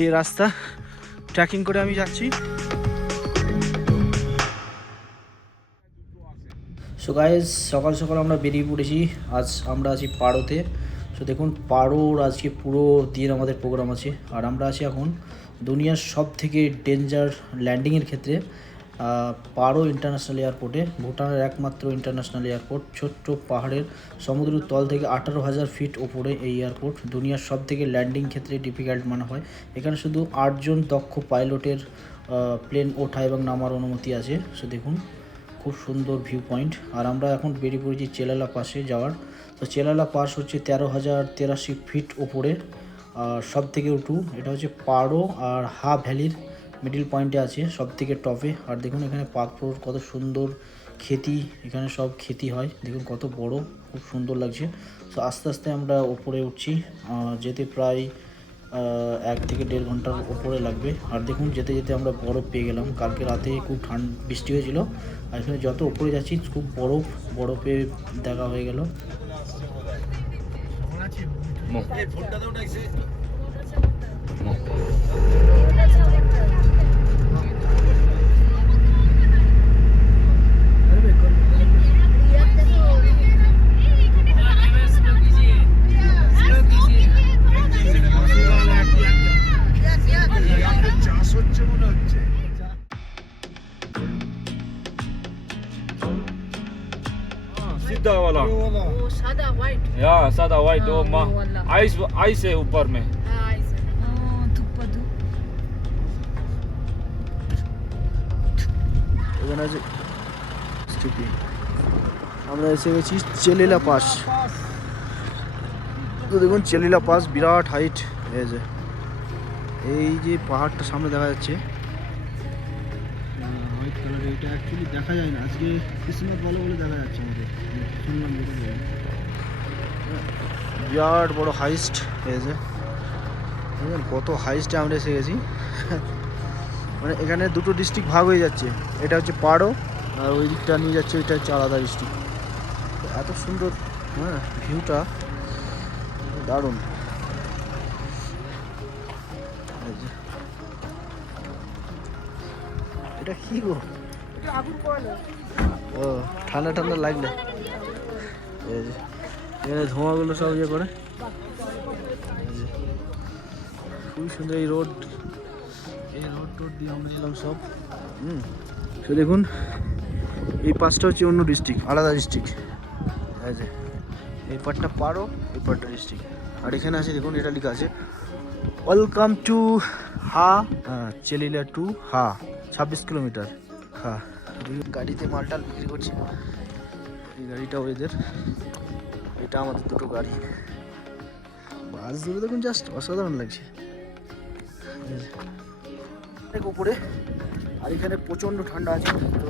এই রাস্তা ট্রেকিং করে আমি যাচ্ছি। সো গাইস, সকাল সকাল আমরা বেরিয়ে পড়েছি। আজ আমরা আছি পাড়োতে। সো দেখুন, পাড়োর আজকে পুরো দিন আমাদের প্রোগ্রাম আছে। আর আমরা আছি এখন দুনিয়ার সব থেকে ডেঞ্জার ল্যান্ডিংয়ের ক্ষেত্রে পাড়ো ইন্টারন্যাশনাল এয়ারপোর্টে, ভুটানের একমাত্র ইন্টারন্যাশনাল এয়ারপোর্ট। ছোট্ট পাহাড়ের সমুদ্রের তল থেকে 18,000 ফিট ওপরে এই এয়ারপোর্ট। দুনিয়ার সব থেকে ল্যান্ডিং ক্ষেত্রে ডিফিকাল্ট মনে হয়। এখানে শুধু 8 জন দক্ষ পাইলটের প্লেন ওঠা এবং নামার অনুমতি আছে। সো দেখুন, খুব সুন্দর ভিউ পয়েন্ট। আর আমরা এখন বেরিয়ে পড়েছি চেলালা পাসে যাওয়ার। তো চেলালা পাস হচ্ছে 13,083 ফিট ওপরে, আর সব থেকে উঁচু। এটা হচ্ছে পাড়ো আর হা ভ্যালির মিডিল পয়েন্টে আছে, সব থেকে টপে। আর দেখুন এখানে পাথর, কত সুন্দর খেতি, এখানে সব খেতি হয়। দেখুন কত বড়, খুব সুন্দর লাগছে। তো আস্তে আস্তে আমরা ওপরে উঠছি, যেতে প্রায় 1 থেকে 1.5 ঘন্টার ওপরে লাগবে। আর দেখুন যেতে যেতে আমরা বরফ পেয়ে গেলাম। কালকে রাতে খুব বৃষ্টি হয়েছিল, আর এখানে যত উপরে যাচ্ছি খুব বরফে দেখা হয়ে গেল। सीधा वाला वो सादा व्हाइट या सादा व्हाइट वो वो वाला। आइस आइस है ऊपर में। এখানে আছে স্থিতি। আমরা এসে গেছি চেলিলা পাস। তো দেখুন চেলিলা পাস বিরাট হাইট। এই যে পাহাড়টা সামনে দেখা যাচ্ছে, হোয়াইট কালার। এটা অ্যাকচুয়ালি দেখা যায় না, আজকে কিসমত ভালো বলে দেখা যাচ্ছে আমাদের, শুনলাম যেটা। বিরাট বড় হাইস্ট। কত হাইস্টে আমরা এসে গেছি। মানে এখানে দুটো ডিস্ট্রিক্ট ভাগ হয়ে যাচ্ছে, এটা হচ্ছে পাড়ো, আর ওই দিকটা নিয়ে যাচ্ছে, ওইটা হচ্ছে আলাদা ডিস্ট্রিক্ট। এত সুন্দর ভিউটা, দারুণ। এটা কি গো? ও ঠান্ডা ঠান্ডা লাগলে এখানে ধোঁয়াগুলো সব ইয়ে করে। খুবই সুন্দর এই রোড টোড দিয়ে আমরা এলাম সব। তো দেখুন এই পাশটা হচ্ছে অন্য ডিস্ট্রিক্ট, আলাদা ডিস্ট্রিক্ট। এই পার্টটা পারো, এই পার্টটা ডিস্ট্রিক্ট। আর এখানে আছে দেখুন, এটা লেখা আছে ওয়েলকাম টু হা চেলিলা টু হা, 26 কিলোমিটার। হ্যাঁ, গাড়িতে মালটাল বিক্রি করছে। এই গাড়িটা ওদের, এটা আমাদের দুটো গাড়ি। বাস ধরে দেখুন, জাস্ট অসাধারণ লাগছে উপরে। আর এখানে প্রচণ্ড ঠান্ডা আছে, তো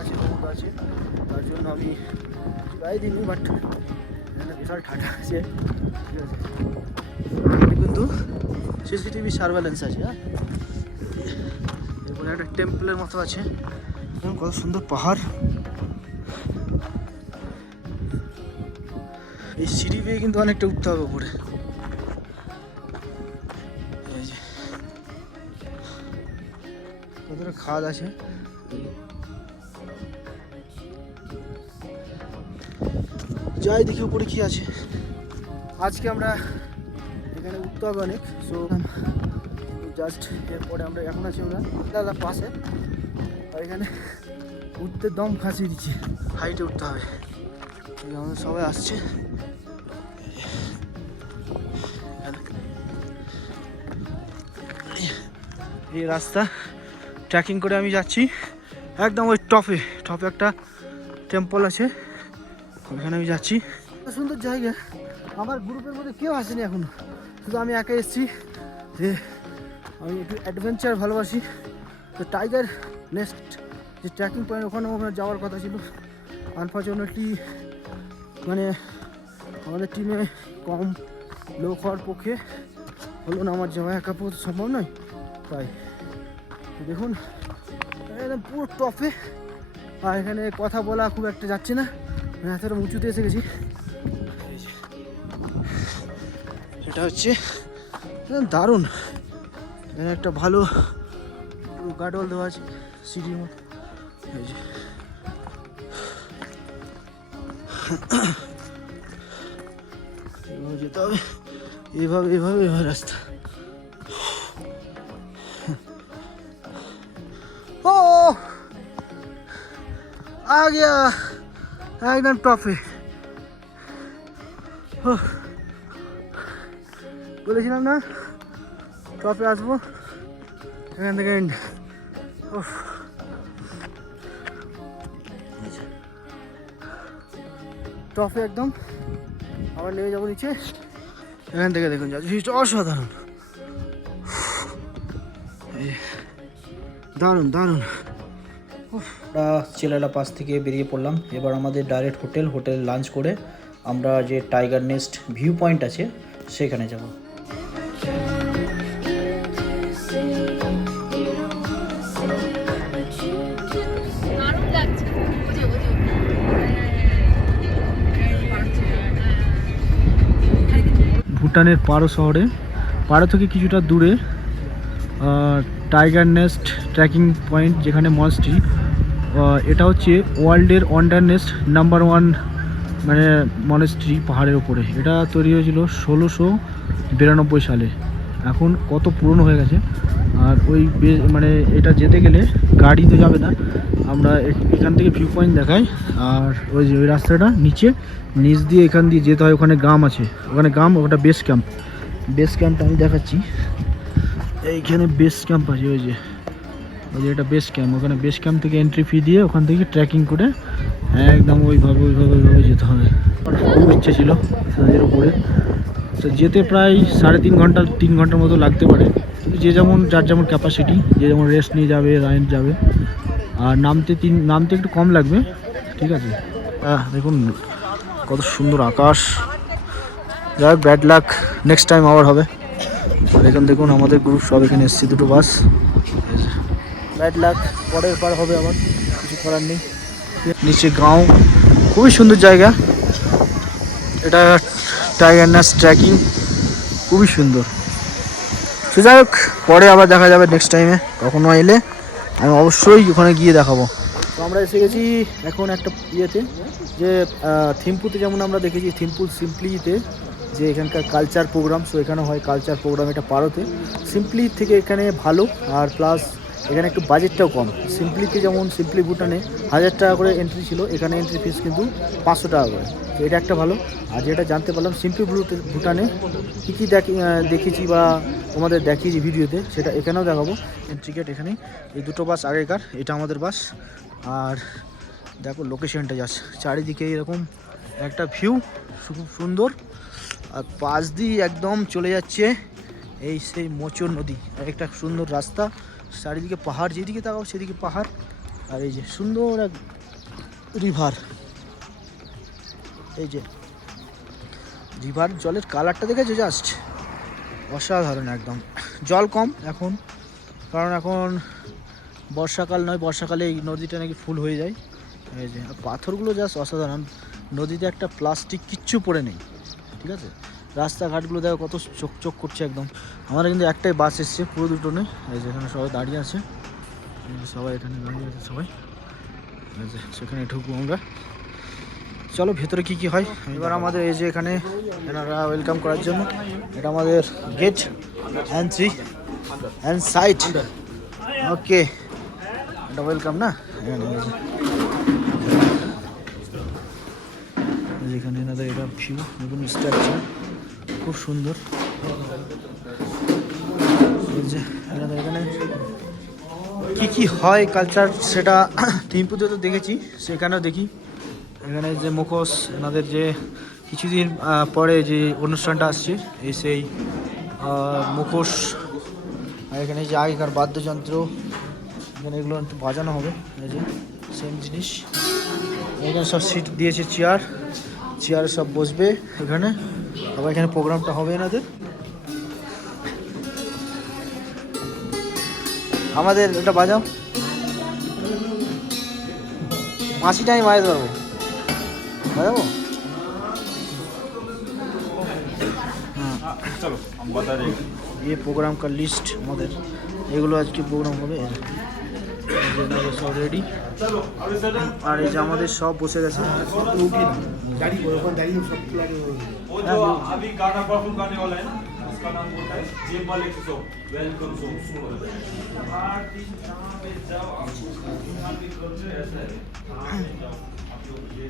আছে রোদ আছে, তার জন্য আমি গায়ে দিইনি, বাট এখানে বিশাল ঠান্ডা আছে। কিন্তু সিসিটিভি সার্ভেলেন্স আছে। হ্যাঁ, এরপরে একটা টেম্পলের মতো আছে। কত সুন্দর পাহাড়। এই সিঁড়ি বেয়ে কিন্তু অনেকটা উঠতে হবে উপরে। কতটা খাদ আছে। যাই দেখি উপরে কি আছে। আজকে আমরা এখানে উঠতে হবে অনেক। সো জাস্ট এরপরে আমরা এখন আছি আমরা দাদা পাশে, আর এখানে উঠতে দম ফাঁসিয়ে দিচ্ছে, হাইটে উঠতে হবে। আমাদের সবাই আসছে। এই রাস্তা ট্রেকিং করে আমি যাচ্ছি একদম ওই টপে একটা টেম্পল আছে, ওইখানে আমি যাচ্ছি। সুন্দর জায়গা। আমার গ্রুপের মধ্যে কেউ আসেনি এখনো, শুধু আমি একা এসেছি। যে আমি একটু অ্যাডভেঞ্চার ভালোবাসি। তো টাইগার নেস্ট যে ট্রেকিং পয়েন্ট, ওখানেও আমার যাওয়ার কথা ছিল। আনফর্চুনেটলি মানে আমাদের টিমে কম লোক হওয়ার পক্ষে হলো না আমার যাওয়া, একা পথ সম্ভব নয়। তাই দেখুন একদম পুরো টপে, আর এখানে কথা বলা খুব একটা যাচ্ছে না, এতটা উঁচুতে এসে গেছি। এটা হচ্ছে দারুণ। এখানে একটা ভালো গার্ডওয়াল দেওয়া আছে সিটির মতো। এই যে এভাবে যেতে হবে, এভাবে এভাবে এভাবে রাস্তা। ও आ गया एकदम टॉप पे। বলেছিলাম না টপে আসবো, এখান থেকে এন্ড। টপে একদম আবার নেমে যাবো নিচে। এখান থেকে দেখুন যাচ্ছে অসাধারণ, দারুণ দারুণ। আমরা চিলালা পাস থেকে বেরিয়ে পড়লাম। এবার আমাদের ডাইরেক্ট হোটেল লাঞ্চ করে আমরা যে টাইগার নেস্ট ভিউ পয়েন্ট আছে সেখানে যাব। ভুটানের পারো শহরে, পারো থেকে কিছুটা দূরে টাইগার নেস্ট ট্রেকিং পয়েন্ট, যেখানে মনস্ট্রি, এটা হচ্ছে ওয়ার্ল্ডের ওয়ান্ডার নেস্ট নাম্বার 1 মানে মনেস্ট্রি পাহাড়ের ওপরে। এটা তৈরি হয়েছিল 1692 সালে। এখন কত পুরনো হয়ে গেছে। আর ওই মানে এটা যেতে গেলে গাড়ি তো যাবে না, আমরা এখান থেকে ভিউ পয়েন্ট দেখাই। আর ওই যে ওই রাস্তাটা নিচ দিয়ে এখান দিয়ে যেতে হয়, ওখানে গ্রাম আছে, ওখানে গ্রাম, ওটা বেস ক্যাম্পটা আমি দেখাচ্ছি। এইখানে বেস ক্যাম্প আছে, ওই যে এটা বেস ক্যাম্প। ওখানে বেস ক্যাম্প থেকে এন্ট্রি ফি দিয়ে ওখান থেকে ট্রেকিং করে একদম ওইভাবে যেতে হবে। খুব ইচ্ছে ছিল এর উপরে, তো যেতে প্রায় 3.5 ঘন্টা 3 ঘন্টার মতো লাগতে পারে, কিন্তু যার যেমন ক্যাপাসিটি, যে যেমন রেস্ট নিয়ে যাবে, রাইড যাবে। আর নামতে একটু কম লাগবে, ঠিক আছে। দেখুন কত সুন্দর আকাশ। যাই হোক, ব্যাড লাক, নেক্সট টাইম আবার হবে। আর এখন দেখুন আমাদের গ্রুপ সব এখানে এসেছি, 2টো বাস। ব্যাড লাক, পরের পার হবে আবার, কিছু করার নেই। নিচে গাঁও, খুবই সুন্দর জায়গা এটা, টাইগার নেস্ট ট্রেকিং খুবই সুন্দর। সে যাই হোক, পরে আবার দেখা যাবে নেক্সট টাইমে, কখনো এলে আমি অবশ্যই ওখানে গিয়ে দেখাবো। তো আমরা এসে গেছি এখন একটা ইয়েতে, যে থিম্পুতে যেমন আমরা দেখেছি থিম্পু সিম্পলিতে যে এখানকার কালচার প্রোগ্রাম, সো এখানে হয় কালচার প্রোগ্রাম, এটা পারোতে। সিম্পলি থেকে এখানে ভালো, আর প্লাস এখানে একটু বাজেটটাও কম। সিম্পলিতে যেমন সিম্পলি ভুটানে 1000 টাকা করে এন্ট্রি ছিল, এখানে এন্ট্রি ফিস কিন্তু 500 টাকা করে, তো এটা একটা ভালো। আর যেটা জানতে পারলাম সিম্পলি ভুটানে কী কী দেখেছি বা তোমাদের দেখিয়েছি ভিডিওতে, সেটা এখানেও দেখাবো। এন্ট্রি গেট এখানেই, এই 2টো বাস আগেকার, এটা আমাদের বাস। আর দেখো লোকেশনটা যাচ্ছে, চারিদিকে এরকম একটা ভিউ খুব সুন্দর। আর পাশ দিয়ে একদম চলে যাচ্ছে এই সেই মোচর নদী, একটা সুন্দর রাস্তা, চারিদিকে পাহাড়, যেদিকে তাকাও সেদিকে পাহাড়। আর এই যে সুন্দর এক রিভার, এই যে রিভার জলের কালারটা দেখেছো, জাস্ট অসাধারণ একদম। জল কম এখন, কারণ এখন বর্ষাকাল নয়, বর্ষাকালে এই নদীটা নাকি ফুল হয়ে যায়। এই যে পাথরগুলো জাস্ট অসাধারণ, নদীতে একটা প্লাস্টিক কিচ্ছু পড়ে নেই, ঠিক আছে। রাস্তাঘাটগুলো দেখো কত চকচক করছে একদম। আমরা কিন্তু একটাই বাস এসছে, পুরো 2টো নেই। এই যে এখানে সবাই দাঁড়িয়ে আছে, সবাই এখানে দাঁড়িয়ে আছে সবাই। এই যে সেখানে ঢুকবো আমরা, চলো ভেতরে কি হয়। এবার আমাদের এই যে এখানে এনারা ওয়েলকাম করার জন্য, এটা আমাদের গেট, এন্ট্রি অ্যান্ড সাইট, ওকে, এটা ওয়েলকাম না। যেখানে এনাদের এটা ভিউ, নতুন স্ট্রাকচার খুব সুন্দর। এনাদের এখানে কী কী হয় কালচার, সেটা থিম্পুতে তো দেখেছি, সেখানেও দেখি। এখানে যে মুখোশ, এনাদের যে কিছুদিন পরে যে অনুষ্ঠানটা আসছে, এই সেই মুখোশ। আর এখানে যে আগেকার বাদ্যযন্ত্র, এখানে এগুলো একটু বাজানো হবে, এই যে সেম জিনিস। এখানে সব সিট দিয়েছে, চেয়ার সব বসবে এখানে, আবার এখানে প্রোগ্রামটা হবে এনাদের। আমাদের এটা বাজাও, মাছিটা আমি বাজাতে পারবো, বাজাবো। चलो हम बता देंगे। ये प्रोग्राम का लिस्ट আমাদের এগুলো আজকে প্রোগ্রাম হবে সব রেডি আর এই যে আমাদের সব বসে গেছে वो जो अभी गाना परफॉर्म करने वाला है ना उसका नाम होता है जेबल एक्सो वेलकम सॉन्ग सुनो आर्टिस्ट जहां पे जब आपको यहाँ भी करते ऐसा है हाँ जब आप लोग ये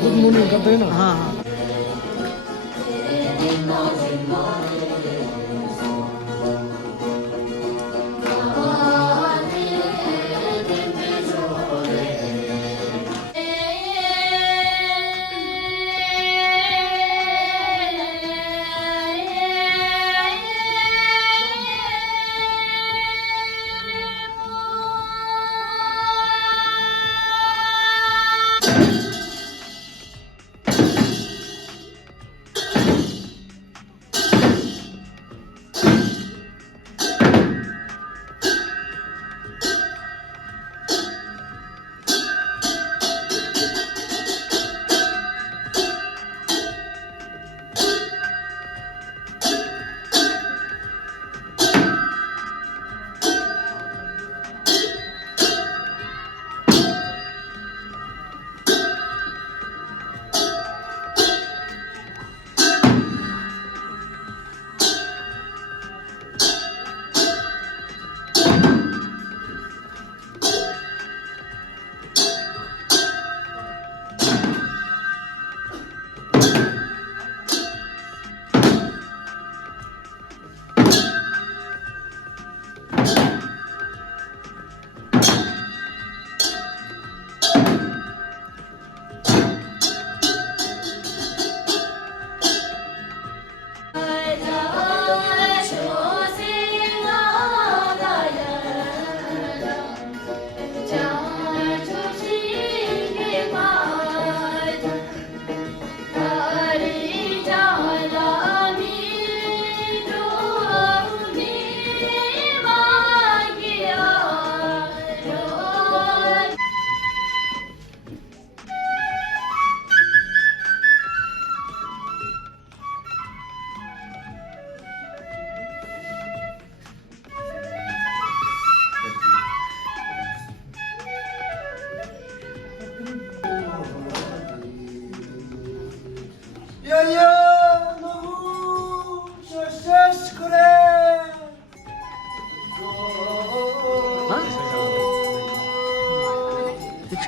गुड मॉर्निंग करते हैं ना हाँ हाँ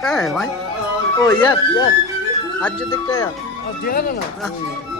क्या है भाई ओ यार आज जो देख के यार देखा ना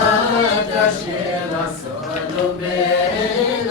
Ateşi Resulü benim